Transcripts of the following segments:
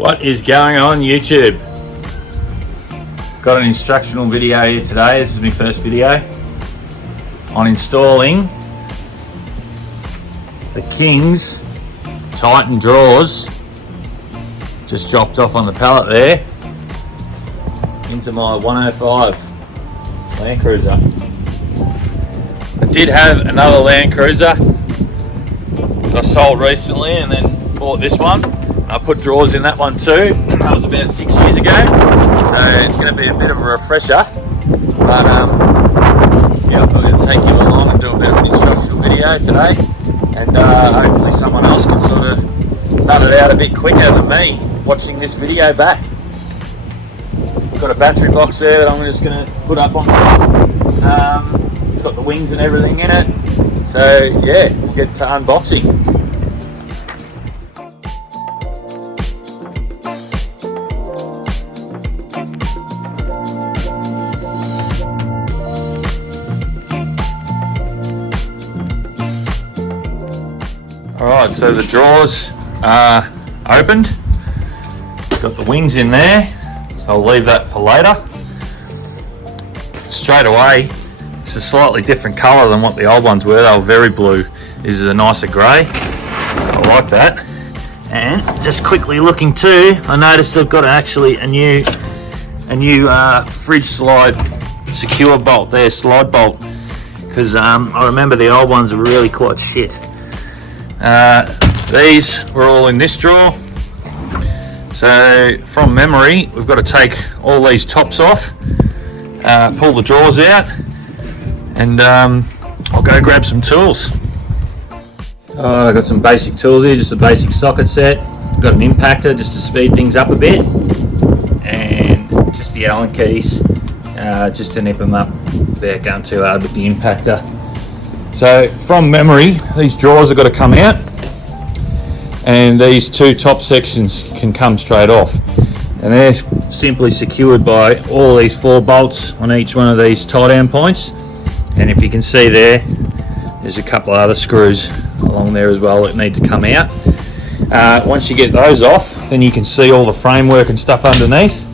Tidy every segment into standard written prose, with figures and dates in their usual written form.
What is going on YouTube? Got an instructional video here today. This is my first video on installing the King's Titan drawers, just dropped off on the pallet there, into my 105 Landcruiser. I did have another Landcruiser that I sold recently and then bought this one. I put drawers in that one too. That was about 6 years ago, so it's going to be a bit of a refresher. But yeah, I'm going to take you along and do a bit of an instructional video today, and hopefully someone else can sort of nut it out a bit quicker than me watching this video back. Got a battery box there that I'm just going to put up on top. It's got the wings and everything in it, so yeah, we'll get to unboxing. Alright, so the drawers are opened. Got the wings in there, so I'll leave that for later. Straight away, it's a slightly different colour than what the old ones were. They were very blue. This is a nicer grey, so I like that. And just quickly looking too, I noticed they've got actually a new fridge slide secure bolt there, slide bolt, because I remember the old ones were really quite shit. These were all in this drawer, so from memory we've got to take all these tops off, pull the drawers out, and I'll go grab some tools. I've got some basic tools here, just a basic socket set. I've got an impactor just to speed things up a bit, and just the Allen keys just to nip them up without going too hard with the impactor. So from memory, these drawers have got to come out, and these two top sections can come straight off, and they're simply secured by all these 4 bolts on each one of these tie down points. And if you can see there's a couple of other screws along there as well that need to come out. Once you get those off, then you can see all the framework and stuff underneath,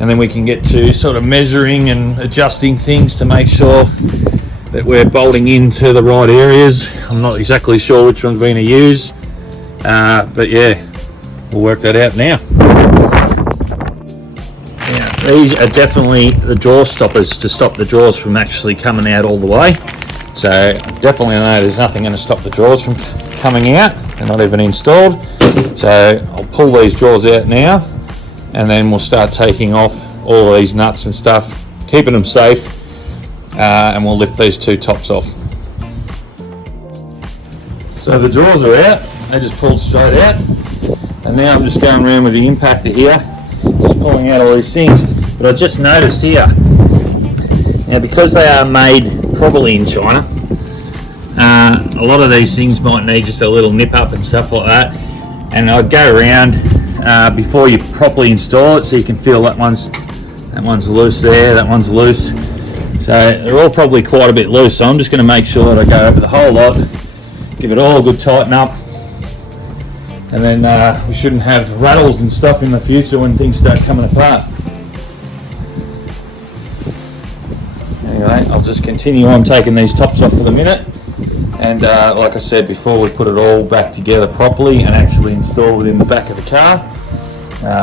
and then we can get to sort of measuring and adjusting things to make sure that we're bolting into the right areas. I'm not exactly sure which one's going to use, but yeah, we'll work that out now. Yeah, these are definitely the drawer stoppers to stop the drawers from actually coming out all the way. So definitely know there's nothing going to stop the drawers from coming out. They're not even installed. So I'll pull these drawers out now, and then we'll start taking off all of these nuts and stuff, keeping them safe. And we'll lift these 2 tops off. So the drawers are out, they just pulled straight out, and now I'm just going around with the impactor here, just pulling out all these things. But I just noticed here, now because they are made probably in China, a lot of these things might need just a little nip up and stuff like that, and I'd go around before you properly install it, so you can feel that one's loose there, that one's loose. So they're all probably quite a bit loose, so I'm just going to make sure that I go over the whole lot, give it all a good tighten up, and then we shouldn't have rattles and stuff in the future when things start coming apart. Anyway, I'll just continue on taking these tops off for the minute, and like I said before, we put it all back together properly and actually install it in the back of the car.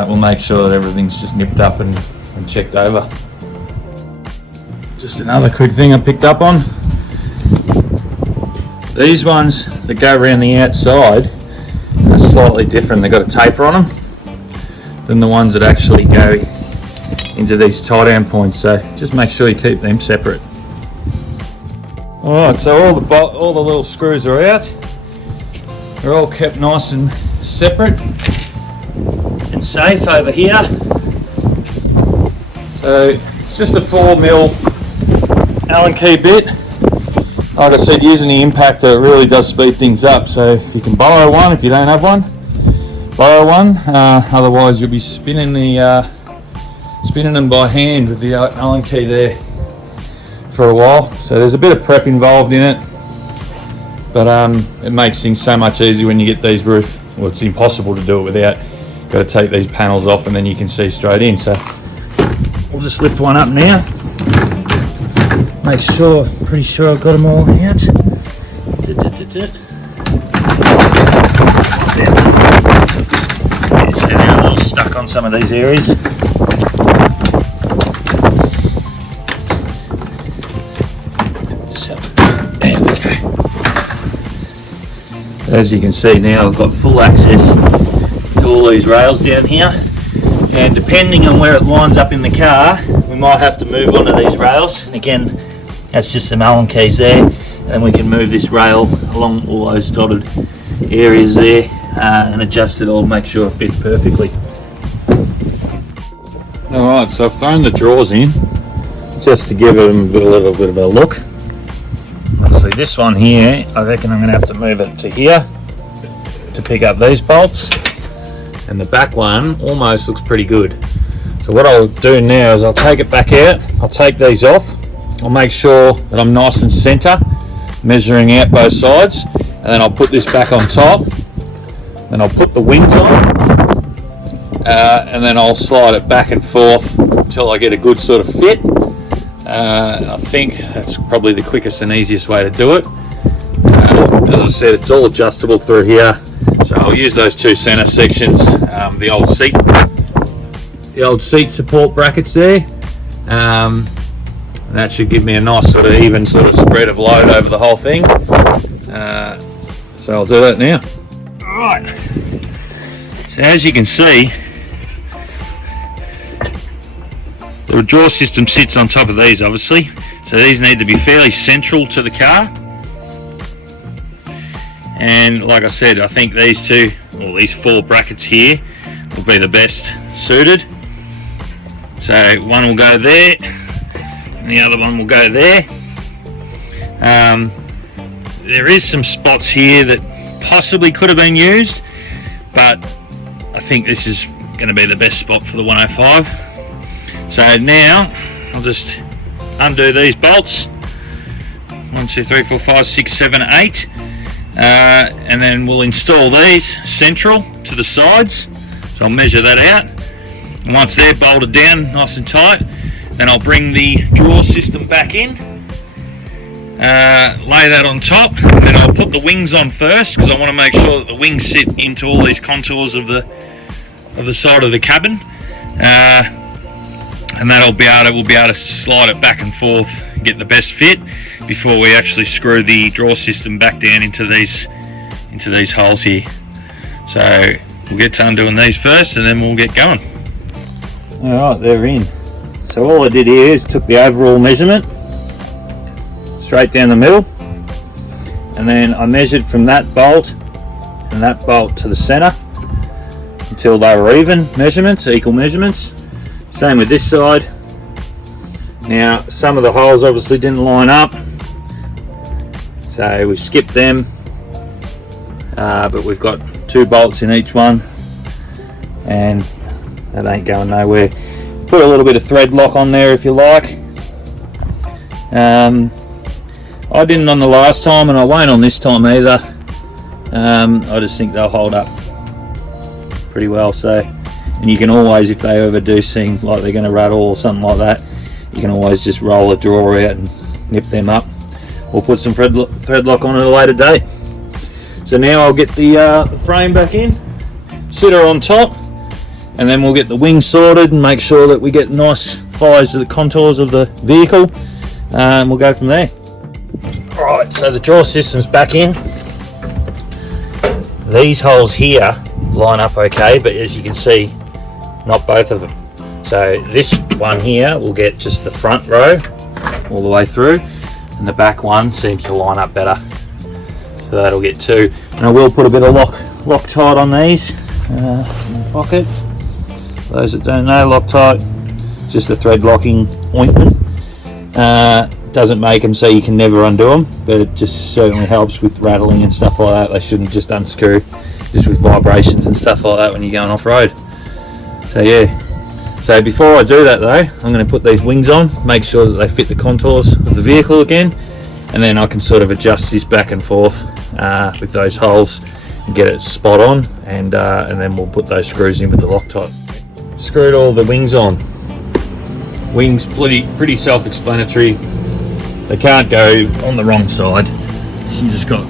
We'll make sure that everything's just nipped up and checked over. Just another quick thing I picked up on. These ones that go around the outside are slightly different. They've got a taper on them than the ones that actually go into these tie down points. So just make sure you keep them separate. Alright, so all the little screws are out. They're all kept nice and separate and safe over here. So it's just a 4mm Allen key bit. Like I said, using the impactor really does speed things up, so if you can borrow one, if you don't have one, borrow one. Otherwise you'll be spinning them by hand with the Allen key there for a while. So there's a bit of prep involved in it, but it makes things so much easier when you get these well, it's impossible to do it without got to take these panels off and then you can see straight in. So we'll just lift one up now. Make sure, pretty sure I've got them all out. So they're a little stuck on some of these areas. There we go. As you can see now, I've got full access to all these rails down here, and depending on where it lines up in the car, we might have to move onto these rails. And again, that's just some Allen keys there, and then we can move this rail along all those dotted areas there and adjust it all, make sure it fits perfectly. Alright, so I've thrown the drawers in just to give them a little bit of a look. Obviously this one here, I reckon I'm going to have to move it to here to pick up these bolts, and the back one almost looks pretty good. So what I'll do now is I'll take it back out, I'll take these off, I'll make sure that I'm nice and centre, measuring out both sides, and then I'll put this back on top, then I'll put the wings on, and then I'll slide it back and forth until I get a good sort of fit. I think that's probably the quickest and easiest way to do it. As I said, it's all adjustable through here, so I'll use those two centre sections, the old seat support brackets there, and that should give me a nice sort of even sort of spread of load over the whole thing. So I'll do that now. Alright, so as you can see, the drawer system sits on top of these, obviously, so these need to be fairly central to the car. And like I said, I think these two, or these four brackets here, will be the best suited. So one will go there, and the other one will go there. There is some spots here that possibly could have been used, but I think this is going to be the best spot for the 105. So now I'll just undo these bolts, 1, 2, 3, 4, 5, 6, 7, 8, and then we'll install these central to the sides. So I'll measure that out, and once they're bolted down nice and tight, then I'll bring the drawer system back in, lay that on top, and then I'll put the wings on first, because I want to make sure that the wings sit into all these contours of the side of the cabin. And that'll we'll be able to slide it back and forth, get the best fit before we actually screw the drawer system back down into these holes here. So we'll get to undoing these first, and then we'll get going. Alright, they're in. So all I did here is took the overall measurement straight down the middle, and then I measured from that bolt and that bolt to the center until they were even measurements, equal measurements. Same with this side. Now some of the holes obviously didn't line up, so we skipped them, but we've got 2 bolts in each one, and that ain't going nowhere. Put a little bit of thread lock on there if you like. I didn't on the last time, and I won't on this time either. I just think they'll hold up pretty well. So, and you can always, if they ever do seem like they're going to rattle or something like that, you can always just roll the drawer out and nip them up, or put some thread lock on at a later date. So now I'll get the frame back in, sit her on top, and then we'll get the wings sorted and make sure that we get nice follows to the contours of the vehicle, and we'll go from there. Alright, so the drawer system's back in. These holes here line up okay, but as you can see, not both of them. So this one here will get just the front row all the way through, and the back one seems to line up better. So that'll get 2. And I will put a bit of Loctite on these in the pocket. For those that don't know, Loctite, just a thread locking ointment. Doesn't make them so you can never undo them, but it just certainly helps with rattling and stuff like that. They shouldn't just unscrew just with vibrations and stuff like that when you're going off-road. So yeah, so before I do that though, I'm going to put these wings on, make sure that they fit the contours of the vehicle again, and then I can sort of adjust this back and forth with those holes, and get it spot on, and then we'll put those screws in with the Loctite. Screwed all the wings on. Wings pretty self-explanatory. They can't go on the wrong side. You just got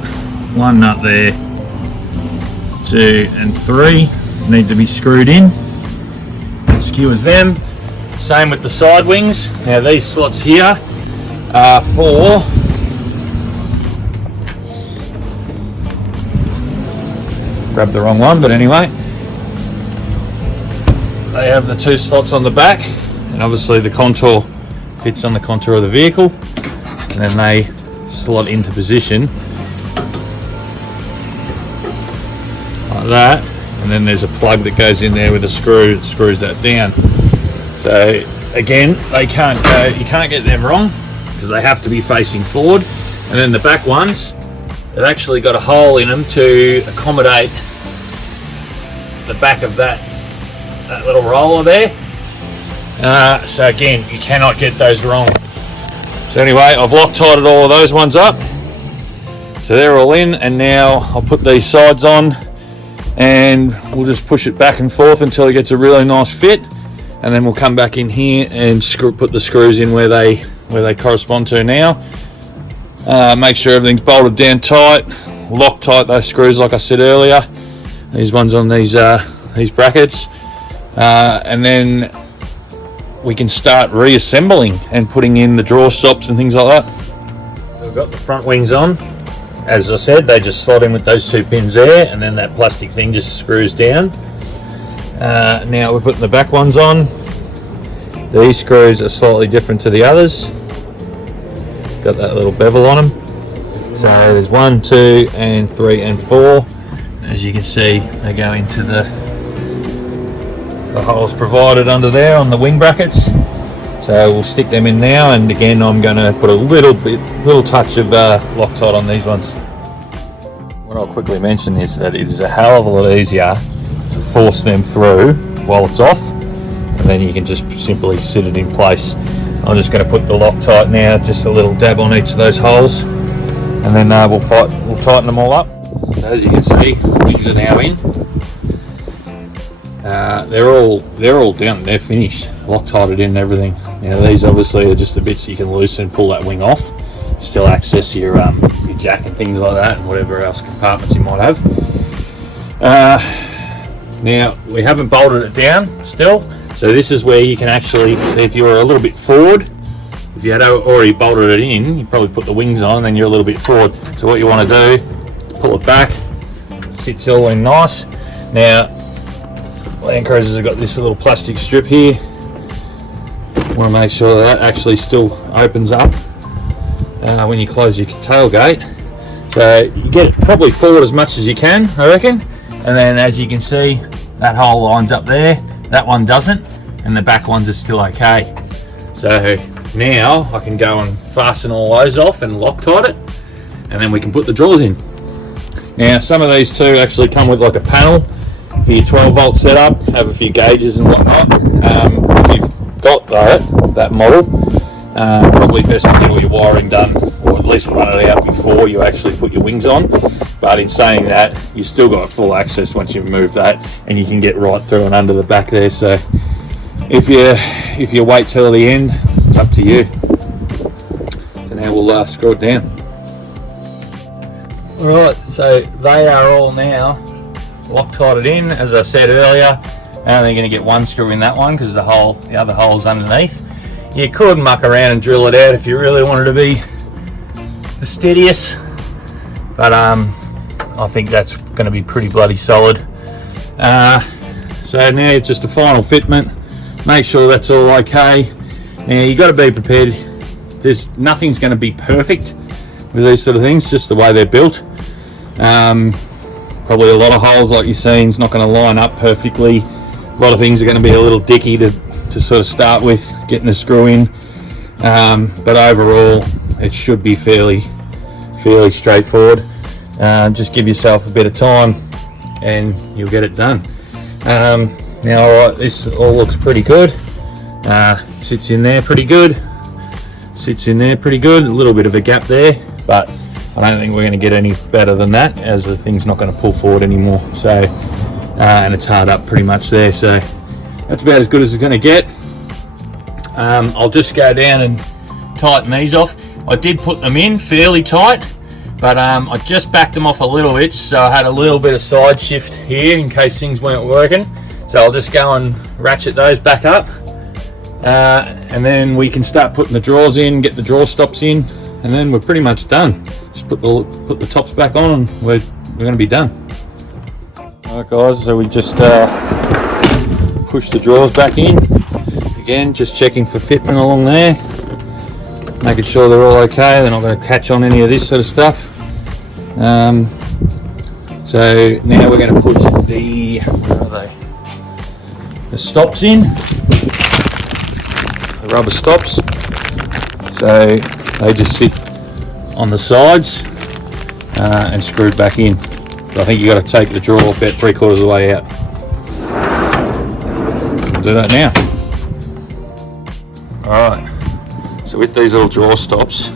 one nut there, 2 and 3 need to be screwed in. Skewers them. Same with the side wings. Now these slots here are for grabbed the wrong one, but anyway, they have the 2 slots on the back, and obviously the contour fits on the contour of the vehicle, and then they slot into position like that, and then there's a plug that goes in there with a screw that screws that down. So again, they can't go, you can't get them wrong because they have to be facing forward. And then the back ones, they've actually got a hole in them to accommodate the back of that little roller there. So again, you cannot get those wrong. So anyway, I've Loctited all of those ones up. So they're all in, and now I'll put these sides on and we'll just push it back and forth until it gets a really nice fit. And then we'll come back in here and put the screws in where they correspond to now. Make sure everything's bolted down tight. Loctite those screws like I said earlier. These ones on these brackets. And then we can start reassembling and putting in the draw stops and things like that. We've got the front wings on. As I said, they just slot in with those 2 pins there, and then that plastic thing just screws down. Now we're putting the back ones on. These screws are slightly different to the others. Got that little bevel on them. So there's 1, 2, and 3, and 4. As you can see, they go into the holes provided under there on the wing brackets. So we'll stick them in now, and again I'm going to put a little touch of Loctite on these ones. What I'll quickly mention is that it is a hell of a lot easier to force them through while it's off, and then you can just simply sit it in place. I'm just going to put the Loctite now, just a little dab on each of those holes, and then we'll tighten them all up. So as you can see, wings are now in. They're all down. They're finished, Loctited in and everything. Now these obviously are just the bits you can loosen and pull that wing off. Still access your jack and things like that, and whatever else compartments you might have. Now we haven't bolted it down still, so this is where you can actually see if you're a little bit forward. If you had already bolted it in, you probably put the wings on, and then you're a little bit forward. So what you want to do, pull it back, sits all in nice. Now Landcruisers have got this little plastic strip here. Want to make sure that actually still opens up when you close your tailgate. So you get it probably forward as much as you can, I reckon. And then as you can see, that hole lines up there. That one doesn't, and the back ones are still okay. So now I can go and fasten all those off and Loctite it, and then we can put the drawers in. Now some of these too actually come with like a panel for your 12-volt setup, have a few gauges and whatnot. If you've got that model, probably best to get all your wiring done, or at least run it out before you actually put your wings on. But in saying that, you've still got full access once you remove that, and you can get right through and under the back there. So if you wait till the end, it's up to you. So now we'll screw it down. Alright, so they are all now Loctited in. As I said earlier, I'm only going to get one screw in that one because the other hole's underneath. You could muck around and drill it out if you really wanted to be fastidious, but I think that's going to be pretty bloody solid. So now it's just a final fitment. Make sure that's all okay. Now you got to be prepared. Nothing's going to be perfect with these sort of things, just the way they're built. Probably a lot of holes like you've seen is not going to line up perfectly. A lot of things are going to be a little dicky to sort of start with, getting a screw in. But overall, it should be fairly straightforward. Just give yourself a bit of time and you'll get it done. Now, alright, this all looks pretty good. Sits in there pretty good. Sits in there pretty good. A little bit of a gap there, but I don't think we're going to get any better than that, as the thing's not going to pull forward anymore. So, and it's hard up pretty much there. So that's about as good as it's going to get. I'll just go down and tighten these off. I did put them in fairly tight, but I just backed them off a little bit, so I had a little bit of side shift here in case things weren't working. So I'll just go and ratchet those back up, and then we can start putting the drawers in, get the drawer stops in, and then we're pretty much done. Just put the tops back on and we're going to be done. Alright guys, so we just push the drawers back in. Again, just checking for fitment along there, making sure they're all okay, they're not going to catch on any of this sort of stuff. So now we're going to put the, where are they? The stops in, the rubber stops. So they just sit on the sides and screwed back in. But I think you've got to take the drawer about 3/4 of the way out. We'll do that now. Alright, so with these little drawer stops,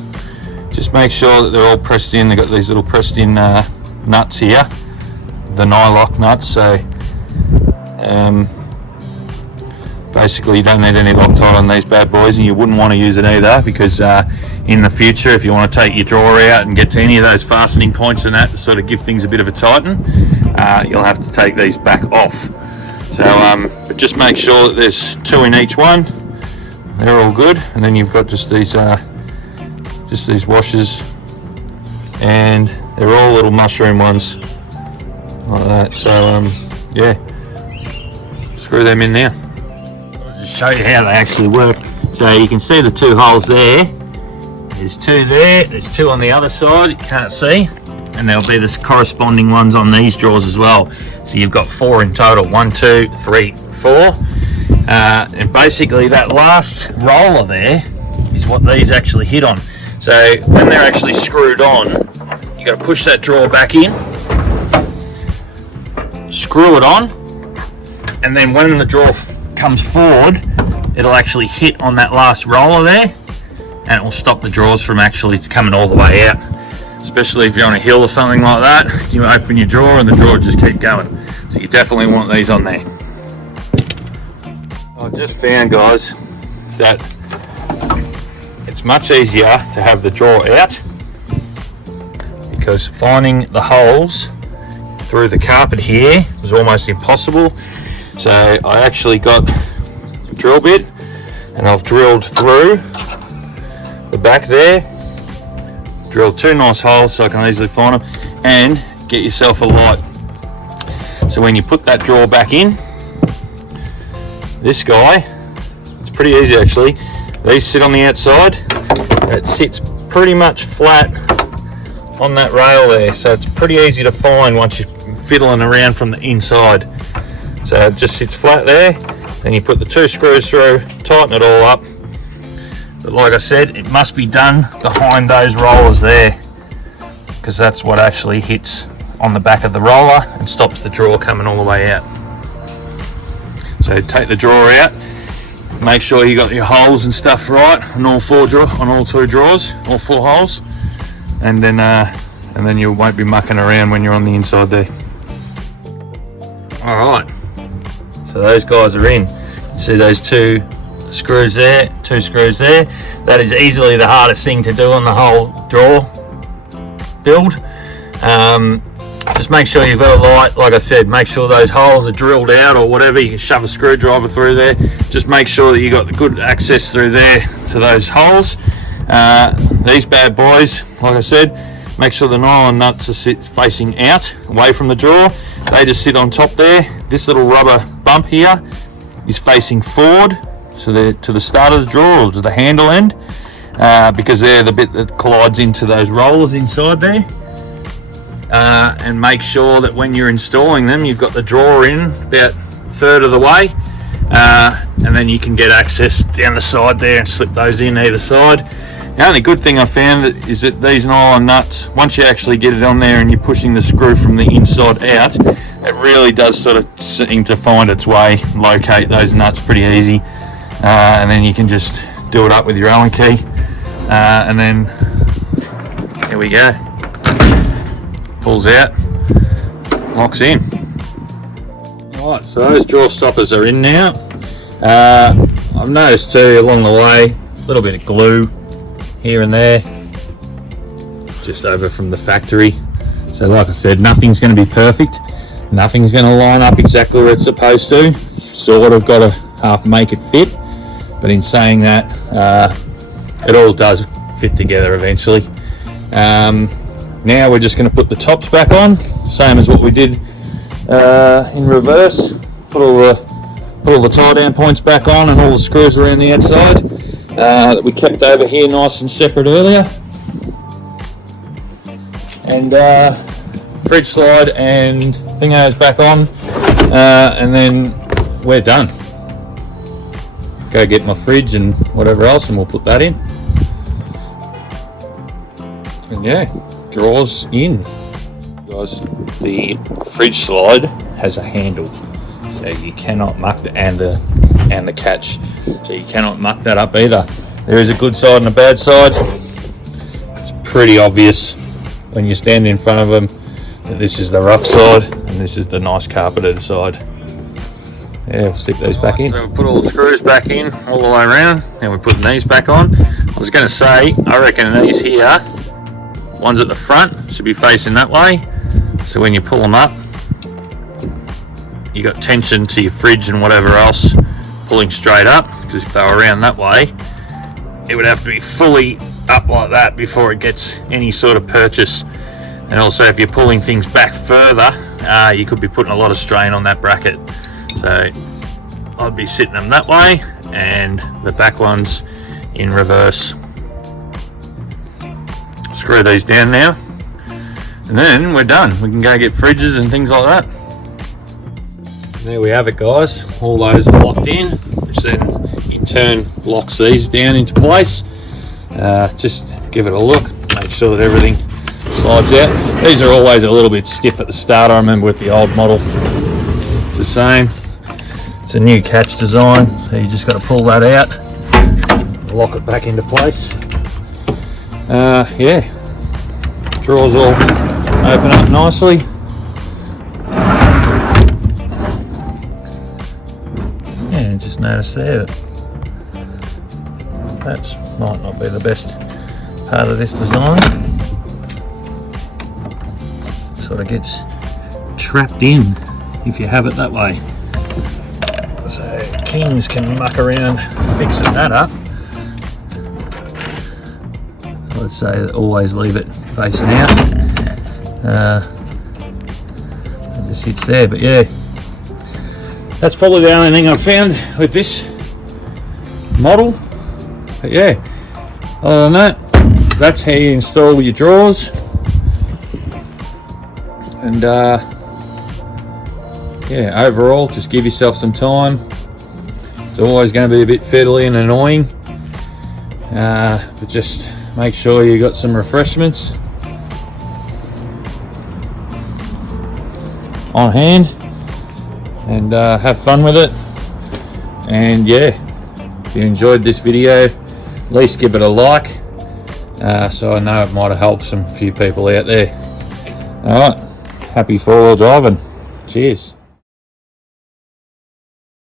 just make sure that they're all pressed in. They've got these little pressed in nuts here, the nylock nuts. So basically you don't need any Loctite on these bad boys, and you wouldn't want to use it either, because in the future, if you want to take your drawer out and get to any of those fastening points and that to sort of give things a bit of a tighten, you'll have to take these back off. So but just make sure that there's 2 in each one. They're all good, and then you've got just these washers, and they're all little mushroom ones like that. So yeah, screw them in now. I'll just show you how they actually work. So you can see the 2 holes there. There's 2 there, there's 2 on the other side, you can't see, and there'll be the corresponding ones on these drawers as well. So you've got 4 in total, 1, 2, 3, 4. And basically that last roller there is what these actually hit on. So when they're actually screwed on, you got to push that drawer back in, screw it on, and then when the drawer comes forward, it'll actually hit on that last roller there, and it will stop the drawers from actually coming all the way out. Especially if you're on a hill or something like that, you open your drawer and the drawer just keep going. So you definitely want these on there. I just found, guys, that it's much easier to have the drawer out, because finding the holes through the carpet here was almost impossible. So I actually got a drill bit and I've drilled through the back there, drilled 2 nice holes so I can easily find them, and get yourself a light. So when you put that drawer back in, this guy, it's pretty easy actually. These sit on the outside, and it sits pretty much flat on that rail there, so it's pretty easy to find once you're fiddling around from the inside. So it just sits flat there, then you put the 2 screws through, tighten it all up. But like I said, it must be done behind those rollers there, because that's what actually hits on the back of the roller and stops the drawer coming all the way out. So take the drawer out, make sure you got your holes and stuff right on all 2 drawers, all 4 holes, and then you won't be mucking around when you're on the inside there. Alright, so those guys are in. You see those 2 screws there, 2 screws there. That is easily the hardest thing to do on the whole drawer build. Just make sure you've got a light. Like I said, make sure those holes are drilled out or whatever. You can shove a screwdriver through there. Just make sure that you got good access through there to those holes. These bad boys, like I said, make sure the nylon nuts are facing out away from the drawer. They just sit on top there. This little rubber bump here is facing forward, so they're to the start of the drawer or to the handle end, because they're the bit that collides into those rollers inside there. And make sure that when you're installing them, you've got the drawer in about 1/3 of the way, and then you can get access down the side there and slip those in either side. The only good thing I found is that these nylon nuts, once you actually get it on there and you're pushing the screw from the inside out, it really does sort of seem to find its way, locate those nuts pretty easy, and then you can just do it up with your Allen key, and then here we go. pulls out, locks in. Alright, so those drawer stoppers are in now. I've noticed too along the way a little bit of glue here and there, just over from the factory. So like I said, nothing's going to be perfect, nothing's going to line up exactly where it's supposed to. You've sort of got to half make it fit, but in saying that, it all does fit together eventually. Now we're just going to put the tops back on, same as what we did in reverse. Put all the tie down points back on and all the screws around the outside that we kept over here nice and separate earlier. And fridge slide and thingos back on, and then we're done. Go get my fridge and whatever else and we'll put that in. And yeah, drawers in. Guys, the fridge slide has a handle, so you cannot muck and the catch, so you cannot muck that up either. There is a good side and a bad side. It's pretty obvious when you stand in front of them that this is the rough side and this is the nice carpeted side. Yeah, we'll stick these back in. So we put all the screws back in all the way around, and we're putting these back on. I was going to say, I reckon these here, ones at the front, should be facing that way. So when you pull them up, you got tension to your fridge and whatever else pulling straight up, because if they were around that way, it would have to be fully up like that before it gets any sort of purchase. And also if you're pulling things back further, you could be putting a lot of strain on that bracket. So I'd be sitting them that way and the back ones in reverse. Screw these down now, and then we're done. We can go get fridges and things like that. There we have it, guys. All those are locked in, which then in turn locks these down into place. Just give it a look, make sure that everything slides out. These are always a little bit stiff at the start. I remember with the old model, it's the same. It's a new catch design, so you just got to pull that out, lock it back into place. Yeah, drawers all open up nicely. Yeah, just notice there that might not be the best part of this design. Sort of gets trapped in if you have it that way. So kings can muck around fixing that up. I would say that always leave it facing out. It just hits there, but yeah, that's probably the only thing I've found with this model. But yeah, other than that, that's how you install your drawers. And yeah, overall, just give yourself some time. It's always going to be a bit fiddly and annoying, but just make sure you got some refreshments on hand and have fun with it. And yeah, if you enjoyed this video, at least give it a like, so I know it might have helped some few people out there. Alright, happy 4-wheel driving. Cheers.